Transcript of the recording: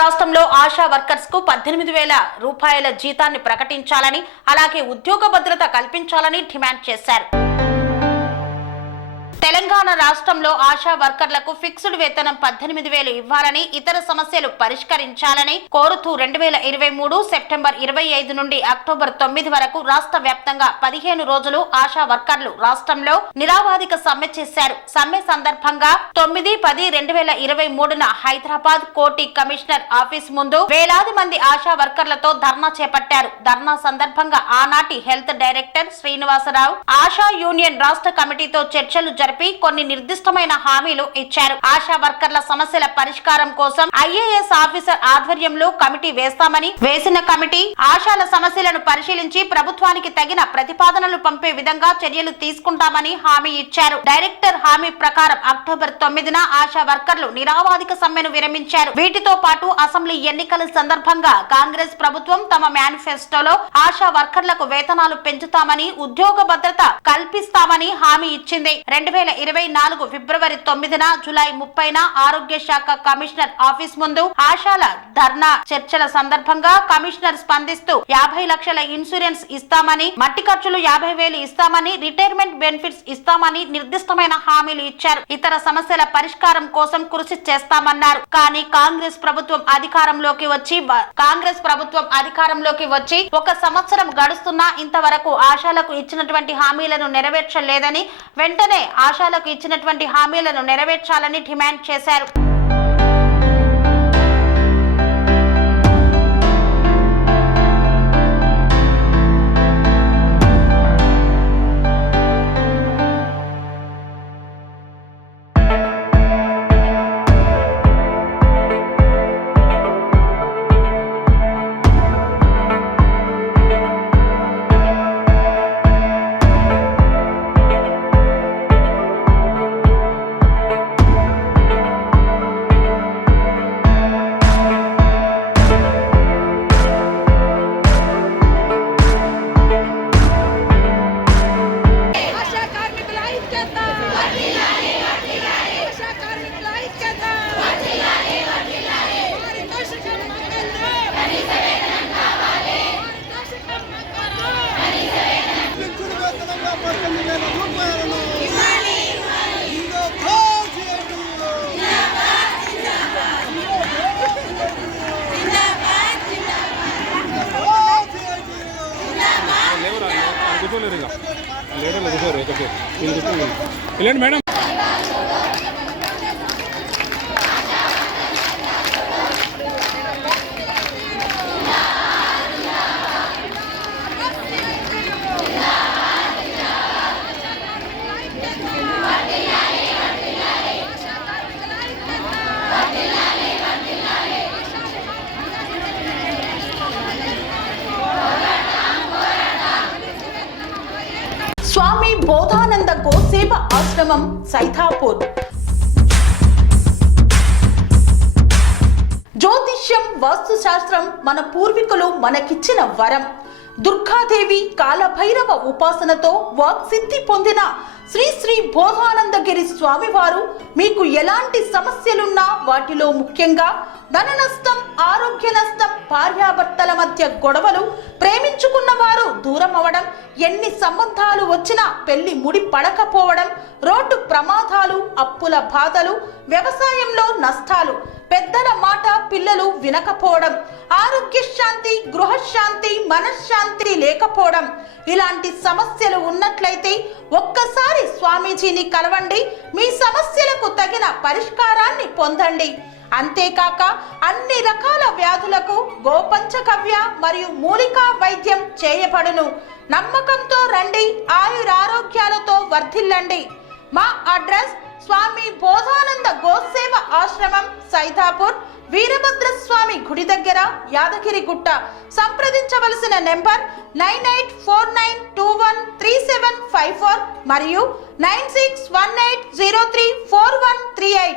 రాష్ట్రంలో ఆశా వర్కర్స్ కు 18,000 రూపాయల జీతాన్ని ప్రకటించాలని, అలాగే ఉద్యోగ భద్రత కల్పించాలని డిమాండ్ చేశారు. తెలంగాణ రాష్ట్రంలో ఆశా వర్కర్లకు ఫిక్స్డ్ వేతనం 18,000 ఇవ్వాలని, ఇతర సమస్యలు పరిష్కరించాలని కోరుతూ 2023 సెప్టెంబర్ 25 నుండి అక్టోబర్ 9 వరకు రాష్ట్ర వ్యాప్తంగా 15 రోజులు ఆశా వర్కర్లు రాష్ట్రంలో నిరావాదిక సమ్మె చేశారు. సమ్మె సందర్భంగా 9/10/2023న హైదరాబాద్ కోటి కమిషనర్ ఆఫీస్ ముందు వేలాది మంది ఆశా వర్కర్లతో ధర్నా చేపట్టారు. ధర్నా సందర్భంగా ఆనాటి health director Srinivasarao ASHA union రాష్ట్ర కమిటీతో చర్చలు జరిపి కొన్ని నిర్దిష్టమైన హామీలు ఇచ్చారు. ఆశా వర్కర్ల సమస్యల పరిష్కారం కోసం ఐఏఎస్ ఆఫీసర్ ఆధ్వర్యంలో కమిటీ వేస్తామని, వేసిన కమిటీ ఆశాల సమస్యలను పరిశీలించి ప్రభుత్వానికి తగిన ప్రతిపాదనలు పంపే విధంగా చర్యలు తీసుకుంటామని హామీ ఇచ్చారు. డైరెక్టర్ హామీ ప్రకారం అక్టోబర్ 9న ఆశా వర్కర్లు నిరావాదిక సమ్మెను విరమించారు. వీటితో పాటు అసెంబ్లీ ఎన్నికల సందర్భంగా కాంగ్రెస్ ప్రభుత్వం తమ మేనిఫెస్టోలో ఆశా వర్కర్లకు వేతనాలు పెంచుతామని, ఉద్యోగ భద్రత కల్పిస్తామని హామీ ఇచ్చింది. 2024 ఫిబ్రవరి 9న, జూలై 30న ఆరోగ్య శాఖ కమిషనర్ ఆఫీస్ ముందు ఆశాల ధర్నా చర్చల సందర్భంగా కమిషనర్ స్పందిస్తూ 50 లక్షల ఇన్సూరెన్స్ ఇస్తామని, మట్టి ఖర్చులు 50,000 ఇస్తామని, రిటైర్మెంట్ బెనిఫిట్స్ ఇస్తామని నిర్దిష్టమైన హామీలు ఇచ్చారు. ఇతర సమస్యల పరిష్కారం కోసం కృషి చేస్తామన్నారు. కానీ కాంగ్రెస్ ప్రభుత్వం అధికారంలోకి వచ్చి 1 సంవత్సరం గడుస్తున్నా ఇంతవరకు ఆశాలకు ఇచ్చినటువంటి హామీలను నెరవేర్చలేదని, వెంటనే ఆశాలకు ఇచ్చినటువంటి హామీలను నెరవేర్చాలని డిమాండ్ చేశారు. మేడం స్వామి బోధానంద గోసేవ ఆశ్రమం సైథాపూర్. జ్యోతిష్యం, వాస్తుశాస్త్రం మన పూర్వీకులు మనకిచ్చిన వరం. దుర్గాదేవి, కాలభైరవ ఉపాసనతో వాక్సిద్ధి పొందిన శ్రీ శ్రీ బోధానందగిరి స్వామివారు మీకు ఎలాంటి సమస్యలున్నా, వాటిలో ముఖ్యంగా ధన నష్టం, ఆరోగ్య నష్టం, భార్యాభర్తల మధ్య గొడవలు, ప్రేమించుకున్న వారు దూరం అవడం, ఎన్ని సంబంధాలు వచ్చినా పెళ్లి ముడి పడకపోవడం, రోడ్డు ప్రమాదాలు, అప్పుల బాధలు, వ్యవసాయంలో నష్టాలు, పెద్దల మాట పిల్లలు వినకపోవడం, ఆరోగ్య శాంతి, గృహశాంతి, మనశ్శాంతి లేకపోవడం, ఇలాంటి సమస్యలు ఉన్నట్లయితే ఒక్కసారి స్వామీజీని కలవండి. మీ సమస్యలకు తగిన పరిష్కారాన్ని పొందండి. అంతేకాక అన్ని రకాల వ్యాధులకు గోపంచకవ్య మరియు మూలికా వైద్యం చేయబడును. నమ్మకంతో రండి, ఆయురారోగ్యాలతో వర్ధిల్లండి. మా అడ్రస్ స్వామి బోధానంద గోసేవ ఆశ్రమం సైథాపూర్, వీరభద్రస్వామి గుడి దగ్గర, యాదగిరిగుట్ట. సంప్రదించవలసిన నెంబర్ 9849213754 మరియు 9618034138.